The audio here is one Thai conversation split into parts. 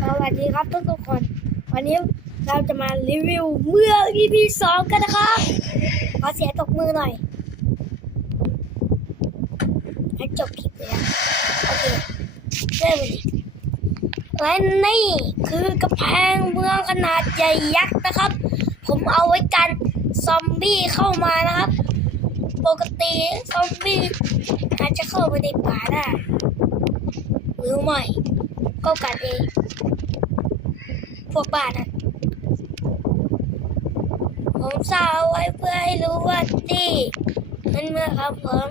สวัสดีครับทุกทุกๆคน วันนี้เราจะมารีวิวเมือง EP สองกันนะครับขอเสียตกมือหน่อยให้จบคลิปเลยนะโอเคเริ่มเลยและนี่คือกระแพงเมืองขนาดใหญ่ยักษ์นะครับ ผมเอาไว้กันซอมบี้เข้ามานะครับ ปกติซอมบี้อาจจะเข้าไปในป่าได้หรือไม่ ก็กันเอง พวกบ้านนะผมสร้างเอาไว้เพื่อให้รู้ว่าที่มันเมื่อครับผม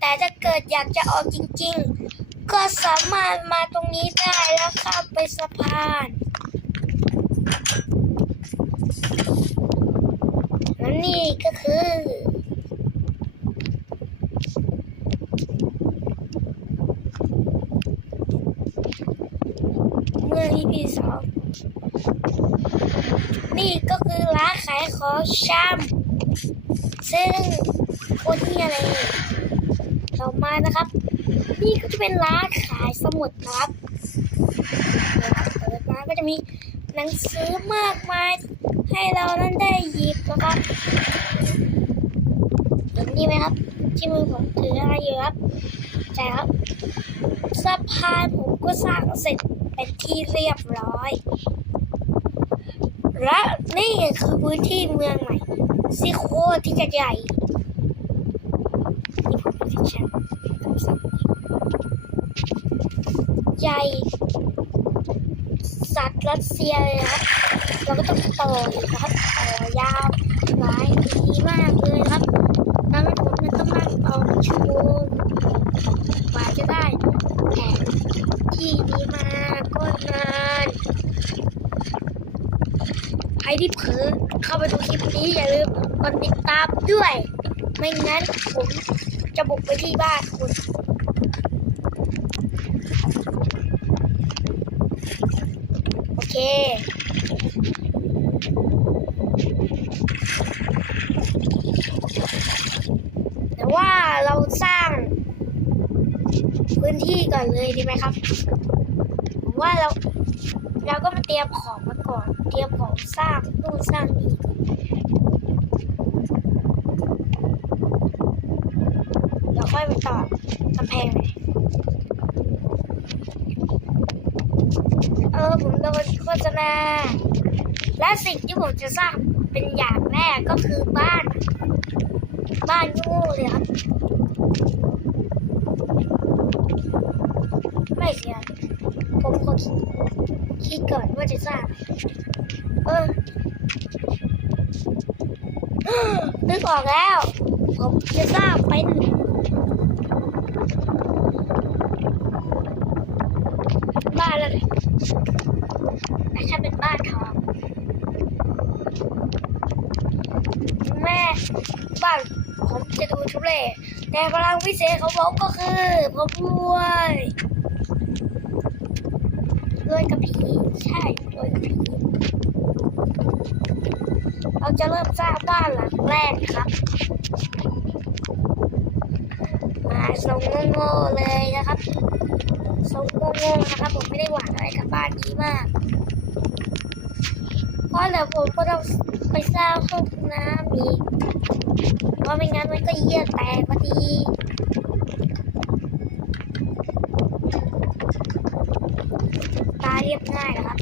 แต่ถ้าเกิดอยากจะออกจริง ๆ ก็สามารถมาตรงนี้ได้แล้วข้ามไปสะพานแล้วนี่ก็คือ เมื่อ EP สองนี่ก็คือร้านขายของชำซึ่งโคตรเที่ยเลยต่อมานะครับ นี่ก็จะเป็นร้านขายสมุดนะครับเปิดมาก็จะมีหนังสือมากมายให้เรานั้นได้หยิบนะครับเห็นนี่ไหมครับ ที่มือผมถืออะไรอยู่ครับใช่ครับสะพานผมก็สร้างเสร็จ ที่เรียบร้อย และนี่คือพื้นที่เมืองใหม่ซีโคที่จะใหญ่นี่ผมเป็นชั้นใหญ่ สัตว์รัสเซียเลยนะครับ เราก็ต้องต่ออีกนะครับต่อยาวหลายทีมากเลยครับทำให้ผมเนี่ยต้องนั่งต่อชั่วโมงกว่าจะได้แผนที่นี้มาก นานใครที่เผลอเข้าไปดูคลิปนี้อย่าลืมกดติดตามด้วย ไม่งั้นผมจะบุกไปที่บ้านคุณโอเคแต่ว่าเราสร้างพื้นที่ก่อนเลยดีไหมครับ ว่าเราเราก็มาเตรียมของมาก่อน เตรียมของสร้างนู่นสร้างนี่เดี๋ยวค่อยไปต่อกำแพงเลยเออผมโดนโฆษณาและสิ่งที่ผมจะสร้างเป็นอย่างแรกก็คือบ้าน บ้านงูเลยครับ ไม่เสีย ผมขอคิดคิดก่อนว่าจะสร้างเออนึกออกแล้ว ผมจะสร้างเป็นบ้านอะไรแต่แค่เป็นบ้านทองแม่บ้านผมจะดูทุเรศแต่พลังพิเศษของผมก็คือผมรวย รวยกับผีใช่รวยกับผีเราจะเริ่มสร้างบ้านหลังแรกครับมาทรงโง่ๆเลยนะครับทรงโง่ๆนะครับ ผมไม่ได้หวังอะไรกับบ้านนี้มากเพราะเดี๋ยวผมก็ต้องไปสร้างห้องน้ำอีกเพราะไม่งั้นมันก็เยี่ยแตกพอดี ตาเรียบง่ายนะครับ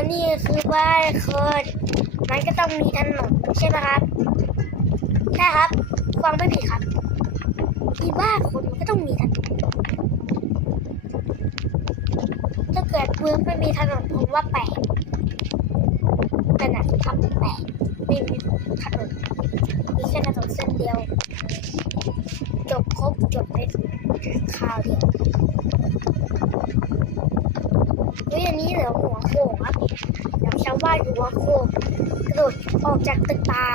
แล้วนี่คือบ้านคนมันก็ต้องมีถนนใช่ไหมครับใช่ครับฟังไม่ผิดครับที่บ้านคนมันก็ต้องมีถนนถ้าเกิดเมืองไม่มีถนนผมว่าแปลกนั่นน่ะทำแปลกไม่มีถนนมีแค่ถนนเส้นเดียว จบครบจบในคราวเดียว เฮ้ยอันนี้เหลือหัวโขงครับเดี๋ยวชาวบ้านอยู่หัวโขงกระโดดออกจากตึกตา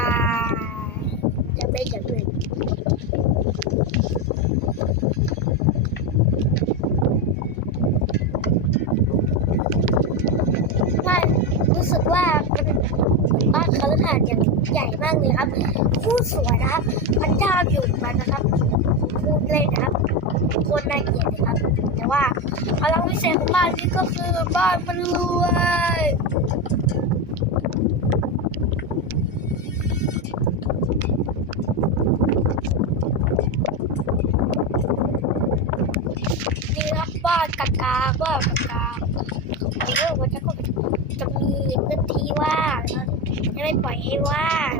จะไม่จะเลยบ้านรู้สึกว่าเป็นบ้านคฤหาสน์อย่างใหญ่มากเลยครับ ผู้สวยนะครับพระเจ้าอยู่มันนะครับพูดเล่นนะครับ คนน่าเกลียดเลยครับ แต่ว่าพลังวิเศษของบ้านนี้ก็คือบ้านมันรวยนี่ครับบ้านกากาบ้านกากาเออวันนี้ก็จะมีพื้นที่ว่างจะไม่ปล่อยให้ว่าง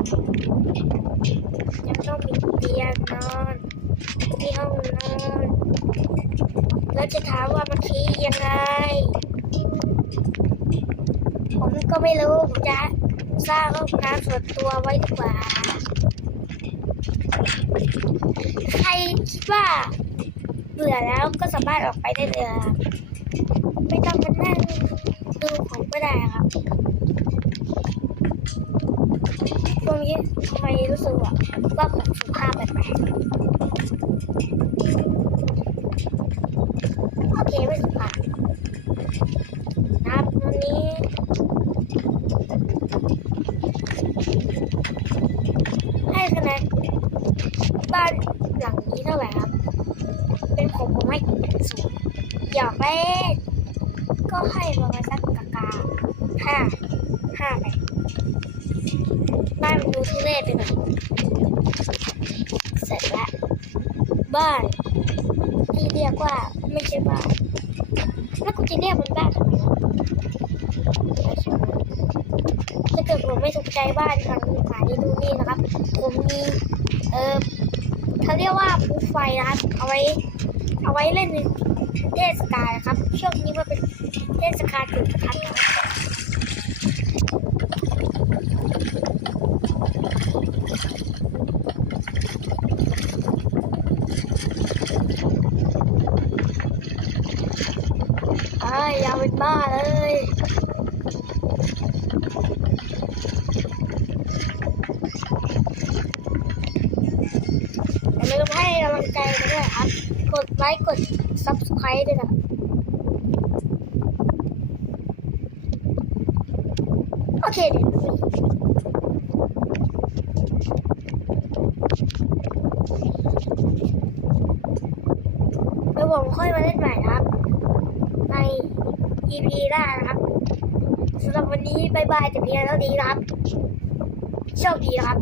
ยังต้องมีเตียงนอน มีห้องนอนแล้วจะถามว่ามันคียังไง ผมก็ไม่รู้ ผมจะสร้างห้องน้ำส่วนตัวไว้ดีกว่า ใครคิดว่าเบื่อแล้วก็สามารถออกไปได้เลยครับไม่ต้องมานั่งดูผมก็ได้ครับ ช่วงนี้ทำไมรู้สึกว่าว่าผมสุภาพแปลกๆโอเคไม่สุภาพนะครับวันนี้ให้คะแนนบ้านหลังนี้เท่าไหร่ครับ เป็นผมผมให้สูงหยอกเล่นก็ให้ประมาณสักกากาห้า ห้าไปบ้านมันดูทุเรศไปหน่อยเสร็จแล้วบ้านที่เรียกว่าไม่ใช่บ้าน แล้วกูจะเรียกมันบ้านทำไมวะไม่ใช่บ้านถ้าเกิดผมไม่ถูกใจบ้านหลังไหนดูนี่นะครับ ผมมีเออเขาเรียกว่าภูไฟนะครับ เอาไว้เอาไว้เล่นในเทศกาลนะครับ ช่วงนี้มันเป็นเทศกาลจุดประทัดนะครับ ยยาวเป็นบ้าเลยอย่าลืมให้กำลังใจกันด้วยครับ กดไลค์ กด subscribe ด้วยนะ โอเคเดี๋ยวคุยเดี๋ยวผมค่อยมาเล่นใหม่นะครับ ใน EP หน้านะครับสำหรับวันนี้บายบายแต่เพียงเท่านี้นะครับโชคดีนะครับ